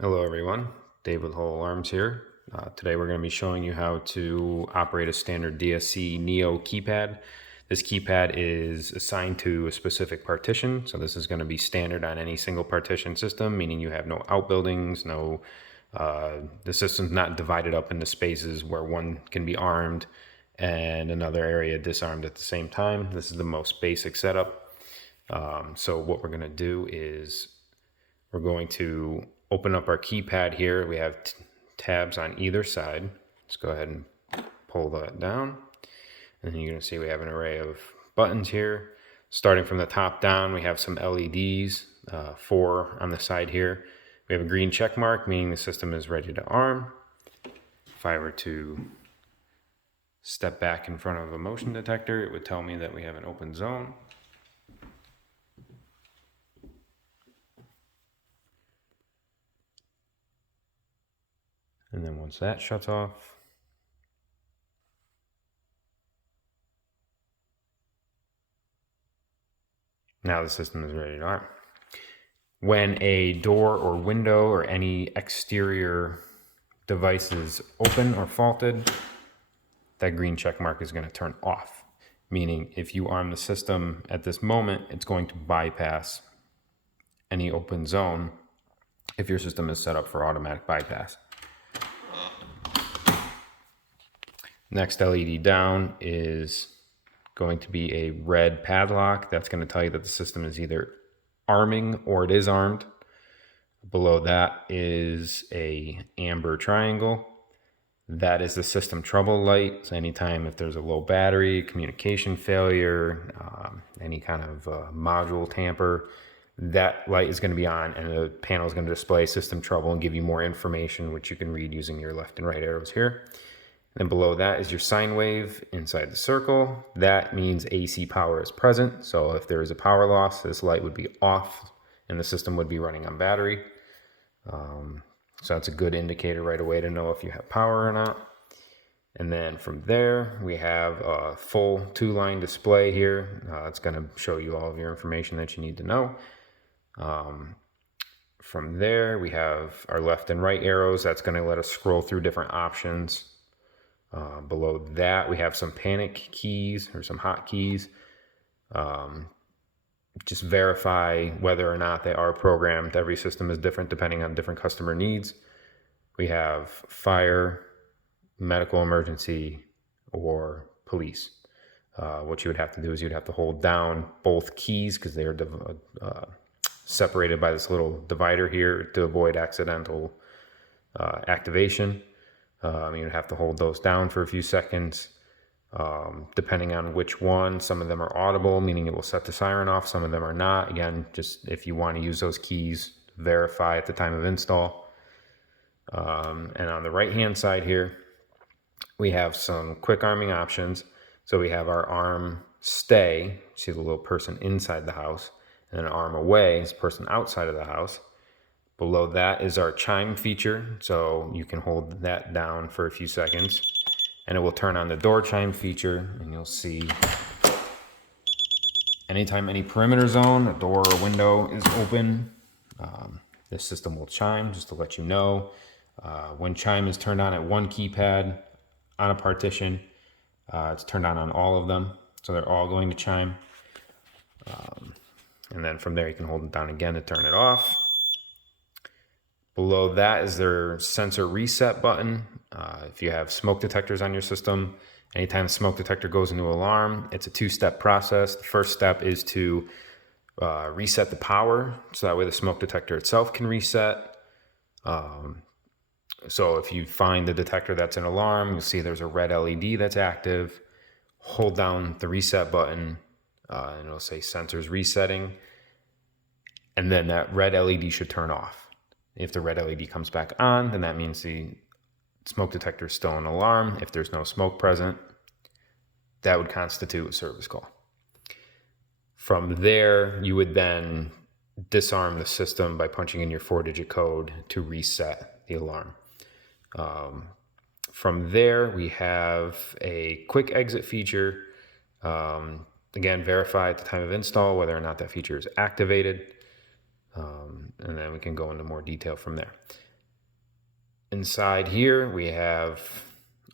Hello everyone, Dave with Whole Alarms here. Today we're going to be showing you how to operate a standard DSC Neo keypad. This keypad is assigned to a specific partition, so this is going to be standard on any single partition system, meaning you have no outbuildings, the system's not divided up into spaces where one can be armed and another area disarmed at the same time. This is the most basic setup. So what we're going to do is we're going to open up our keypad here. We have tabs on either side. Let's go ahead and pull that down. And you're going to see we have an array of buttons here. Starting from the top down, we have some LEDs, 4 on the side here. We have a green check mark, meaning the system is ready to arm. If I were to step back in front of a motion detector, it would tell me that we have an open zone. And then once that shuts off, now the system is ready to arm. When a door or window or any exterior device is open or faulted, that green check mark is going to turn off. Meaning if you arm the system at this moment, it's going to bypass any open zone if your system is set up for automatic bypass. Next LED down is going to be a red padlock. That's going to tell you that the system is either arming or it is armed. Below that is a amber triangle. That is the system trouble light. So anytime if there's a low battery, communication failure, any kind of module tamper, that light is going to be on and the panel is going to display system trouble and give you more information, which you can read using your left and right arrows here. Then below that is your sine wave inside the circle. That means AC power is present. So if there is a power loss, this light would be off and the system would be running on battery. So that's a good indicator right away to know if you have power or not. And then from there, we have a full 2-line display here. It's going to show you all of your information that you need to know. From there, we have our left and right arrows. That's going to let us scroll through different options. Below that, we have some panic keys or some hotkeys. Just verify whether or not they are programmed. Every system is different depending on different customer needs. We have fire, medical emergency, or police. What you would have to do is you'd have to hold down both keys because they are separated by this little divider here to avoid accidental activation. You'd have to hold those down for a few seconds. Depending on which one, some of them are audible, meaning it will set the siren off. Some of them are not. Again, just if you want to use those keys, verify at the time of install. And on the right hand side here, we have some quick arming options. So we have our arm stay, see the little person inside the house, and an arm away is the person outside of the house. Below that is our chime feature. So you can hold that down for a few seconds and it will turn on the door chime feature, and you'll see anytime any perimeter zone, a door or window is open, this system will chime just to let you know. When chime is turned on at one keypad on a partition, it's turned on all of them. So they're all going to chime. And then from there, you can hold it down again to turn it off. Below that is their sensor reset button. If you have smoke detectors on your system, anytime the smoke detector goes into alarm, it's a 2-step process. The first step is to reset the power, so that way the smoke detector itself can reset. So if you find the detector that's an alarm, you'll see there's a red LED that's active. Hold down the reset button, and it'll say sensors resetting. And then that red LED should turn off. If the red LED comes back on, then that means the smoke detector is still an alarm. If there's no smoke present, that would constitute a service call. From there, you would then disarm the system by punching in your 4-digit code to reset the alarm. From there, we have a quick exit feature. Again, verify at the time of install whether or not that feature is activated. And then we can go into more detail from there. Inside here, we have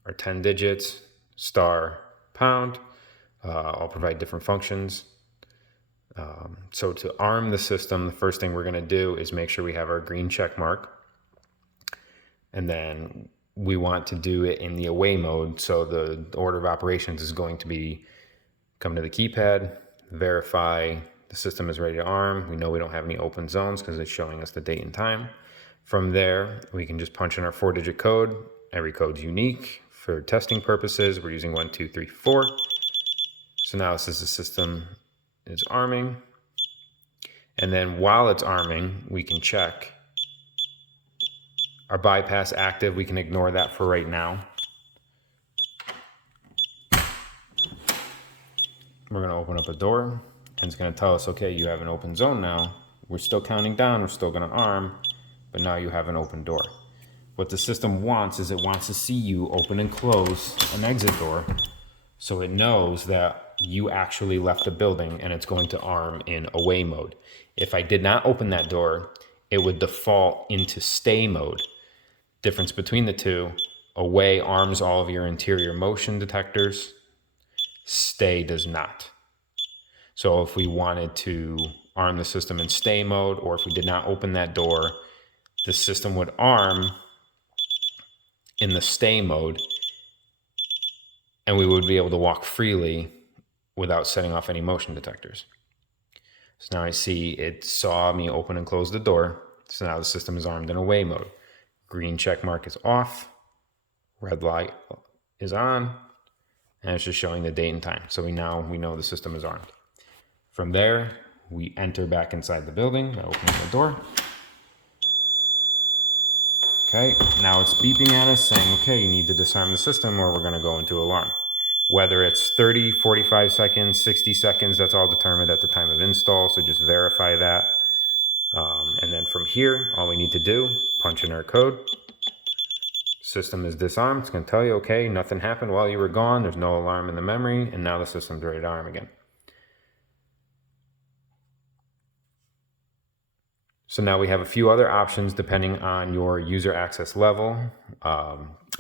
our 10 digits, star, pound. All provide different functions. So to arm the system, the first thing we're going to do is make sure we have our green check mark. And then we want to do it in the away mode. So the order of operations is going to be come to the keypad, verify the system is ready to arm. We know we don't have any open zones because it's showing us the date and time. From there, we can just punch in our 4-digit code. Every code's unique. For testing purposes, we're using 1, 2, 3, 4. So now it says the system is arming. And then while it's arming, we can check our bypass active. We can ignore that for right now. We're going to open up a door, and it's going to tell us, okay, you have an open zone now. We're still counting down. We're still going to arm, but now you have an open door. What the system wants is it wants to see you open and close an exit door, so it knows that you actually left the building, and it's going to arm in away mode. If I did not open that door, it would default into stay mode. Difference between the two: away arms all of your interior motion detectors, stay does not. So if we wanted to arm the system in stay mode, or if we did not open that door, the system would arm in the stay mode, and we would be able to walk freely without setting off any motion detectors. So now I see it saw me open and close the door. So now the system is armed in away mode. Green check mark is off, red light is on, and it's just showing the date and time. So we know the system is armed. From there, we enter back inside the building by opening the door. Okay, now it's beeping at us saying, okay, you need to disarm the system or we're going to go into alarm. Whether it's 30, 45 seconds, 60 seconds, that's all determined at the time of install, so just verify that. And then from here, all we need to do, punch in our code. System is disarmed. It's going to tell you, okay, nothing happened while you were gone. There's no alarm in the memory, and now the system's ready to arm again. So now we have a few other options depending on your user access level.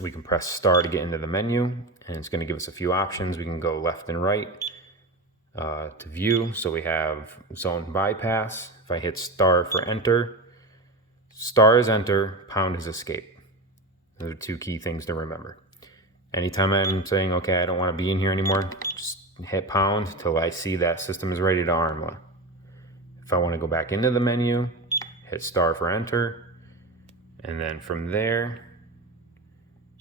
We can press star to get into the menu, and it's going to give us a few options. We can go left and right to view. So we have zone bypass. If I hit star for enter, star is enter, pound is escape. Those are two key things to remember. Anytime I'm saying, okay, I don't want to be in here anymore, just hit pound till I see that system is ready to arm. If I want to go back into the menu, hit star for enter. And then from there,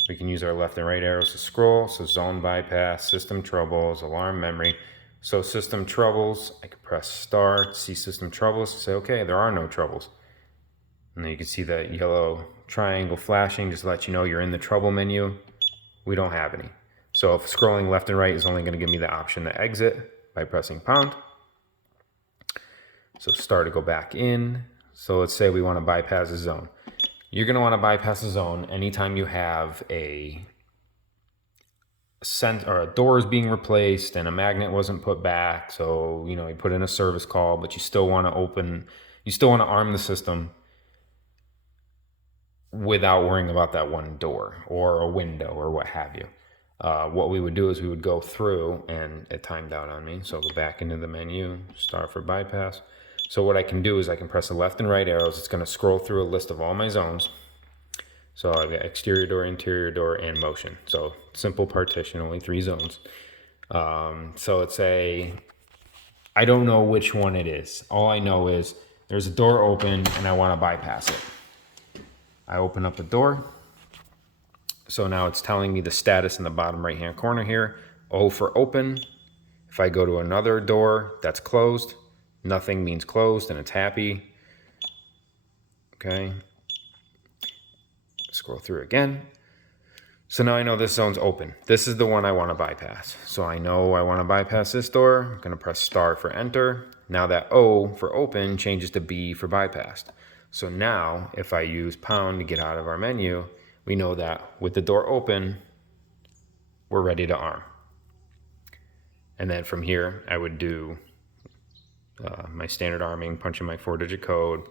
we can use our left and right arrows to scroll. So zone bypass, system troubles, alarm memory. So system troubles, I can press star to see system troubles, say, okay, there are no troubles. And then you can see that yellow triangle flashing, just to let you know you're in the trouble menu. We don't have any. So if scrolling left and right is only going to give me the option to exit by pressing pound. So star to go back in. So let's say we want to bypass a zone. You're going to want to bypass a zone anytime you have a door is being replaced and a magnet wasn't put back. So, you put in a service call, but you still want to arm the system without worrying about that one door or a window or what have you. What we would do is we would go through, and it timed out on me. So I'll go back into the menu, star for bypass. So what I can do is I can press the left and right arrows. It's going to scroll through a list of all my zones. So I've got exterior door, interior door, and motion. So simple partition, only 3 zones. So let's say I don't know which one it is. All I know is there's a door open and I want to bypass it. I open up the door. So now it's telling me the status in the bottom right hand corner here. O for open. If I go to another door that's closed, nothing means closed and it's happy. Okay. Scroll through again. So now I know this zone's open. This is the one I want to bypass. So I know I want to bypass this door. I'm going to press star for enter. Now that O for open changes to B for bypassed. So now if I use pound to get out of our menu, we know that with the door open, we're ready to arm. And then from here, I would do my standard arming, punch in my 4-digit code,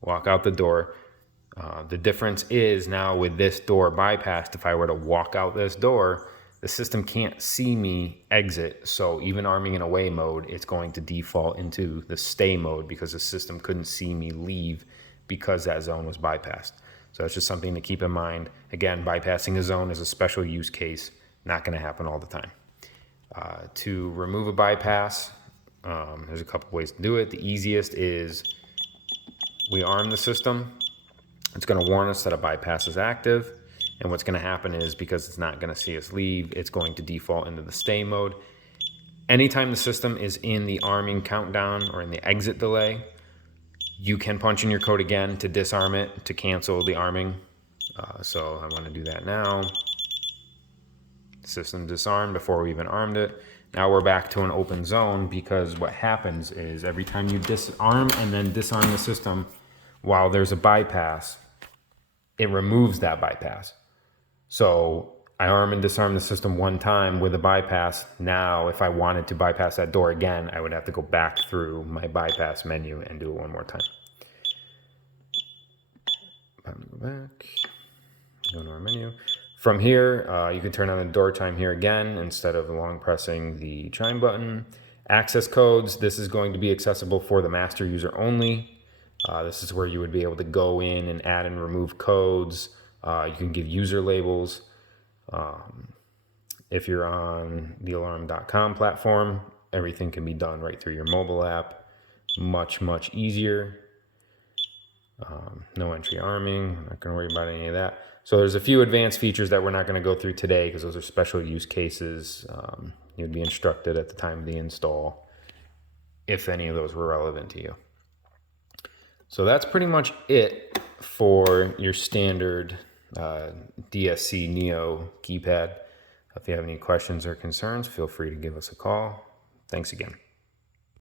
walk out the door. The difference is now with this door bypassed, if I were to walk out this door, the system can't see me exit. So even arming in away mode, it's going to default into the stay mode because the system couldn't see me leave because that zone was bypassed. So that's just something to keep in mind. Again, bypassing a zone is a special use case, not going to happen all the time. To remove a bypass, there's a couple ways to do it. The easiest is we arm the system. It's going to warn us that a bypass is active. And what's going to happen is, because it's not going to see us leave, it's going to default into the stay mode. Anytime the system is in the arming countdown or in the exit delay, you can punch in your code again to disarm it, to cancel the arming. So I want to do that now. System disarmed before we even armed it. Now we're back to an open zone, because what happens is every time you disarm and then disarm the system while there's a bypass, it removes that bypass. So I arm and disarm the system one time with a bypass. Now, if I wanted to bypass that door again, I would have to go back through my bypass menu and do it one more time. Go back, go to our menu. From here, you can turn on the door chime here again instead of long pressing the chime button. Access codes, this is going to be accessible for the master user only. This is where you would be able to go in and add and remove codes. You can give user labels. If you're on the alarm.com platform, everything can be done right through your mobile app. Much, much easier. No entry arming. I'm not going to worry about any of that. So there's a few advanced features that we're not going to go through today because those are special use cases. You'd be instructed at the time of the install if any of those were relevant to you. So that's pretty much it for your standard DSC Neo keypad. If you have any questions or concerns, feel free to give us a call. Thanks again.